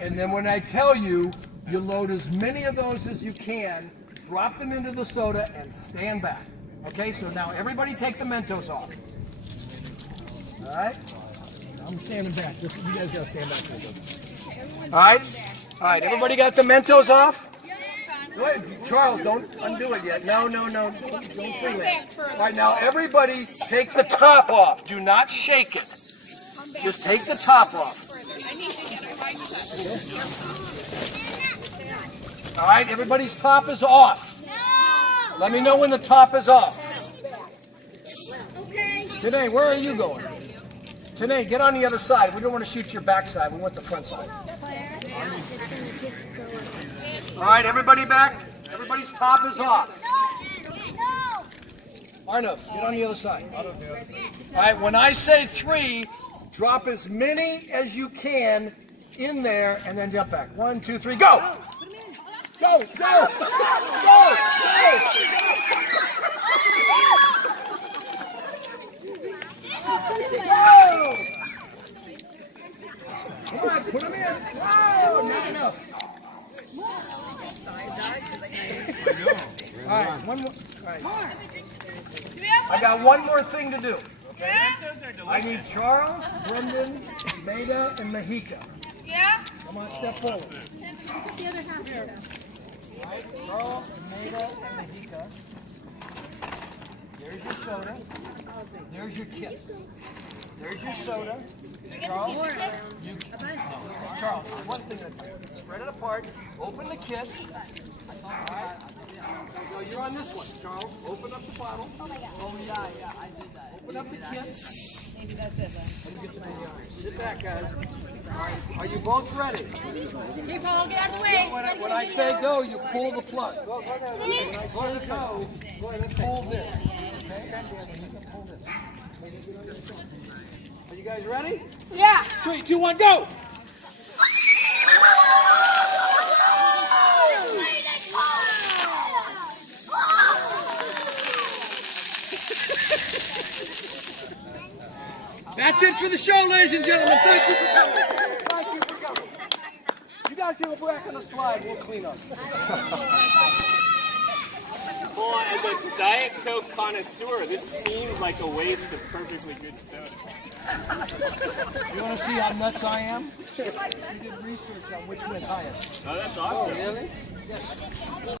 and then when I tell you, you load as many of those as you can, drop them into the soda, and stand back. Okay, so now everybody take the Mentos off. All right? I'm standing back. You guys gotta stand back for a second. All right, everybody got the Mentos off? Go ahead, Charles, don't undo it yet. No, don't freelance. All right, now everybody take the top off. Do not shake it. Just take the top off. All right, everybody's top is off. Let me know when the top is off. Tanae, where are you going? Tanae, get on the other side. We don't want to shoot your backside. We want the front side. All right, everybody back. Everybody's top is off. Arnav, get on the other side. All right, when I say 3, drop as many as you can in there and then jump back. 1, 2, 3, go! Go! Go! Go! Come on, put them in. Whoa, not enough. All right, one more. All right. I got one more thing to do. Okay? I need Charles, Brendan, Maida, and Mahika. Yeah? Come on, step forward. All right, Charles, Maida, and Mahika. There's your soda. There's your kit. There's your soda. Charles, Charles, one thing at a time. Spread it apart. Open the kit. All right. So you're on this one, Charles. Open up the bottle. Oh my God. Oh yeah, I did that. Open up the kit. Maybe that's it then. Sit back, guys. Are you both ready? Keep on, get out of the way. When I say go, you pull the plug. When I say go, you pull this. Okay? Pull this. Are you guys ready? Yeah. 3, 2, 1, go! That's it for the show, ladies and gentlemen. Thank you for coming. Thank you for coming. You guys can go back on the slide. We'll clean up. Well, as a Diet Coke connoisseur, this seems like a waste of perfectly good soda. You want to see how nuts I am? We did research on which went highest. Oh, that's awesome. Oh, really? Yes.